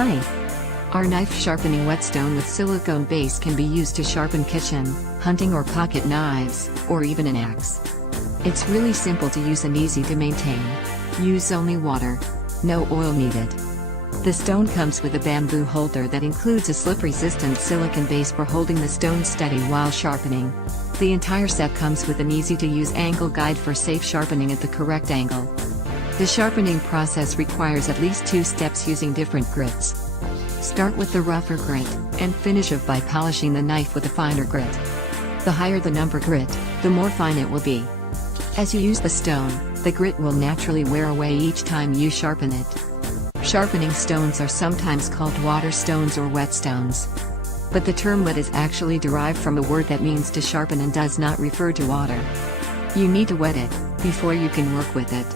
Hi! Our knife sharpening whetstone with silicone base can be used to sharpen kitchen, hunting or pocket knives, or even an axe. It's really simple to use and easy to maintain. Use only water. No oil needed. The stone comes with a bamboo holder that includes a slip-resistant silicone base for holding the stone steady while sharpening. The entire set comes with an easy-to-use angle guide for safe sharpening at the correct angle. The sharpening process requires at least 2 steps using different grits. Start with the rougher grit, and finish off by polishing the knife with a finer grit. The higher the number grit, the more fine it will be. As you use the stone, the grit will naturally wear away each time you sharpen it. Sharpening stones are sometimes called water stones or whetstones. But the term wet is actually derived from a word that means to sharpen and does not refer to water. You need to wet it, before you can work with it.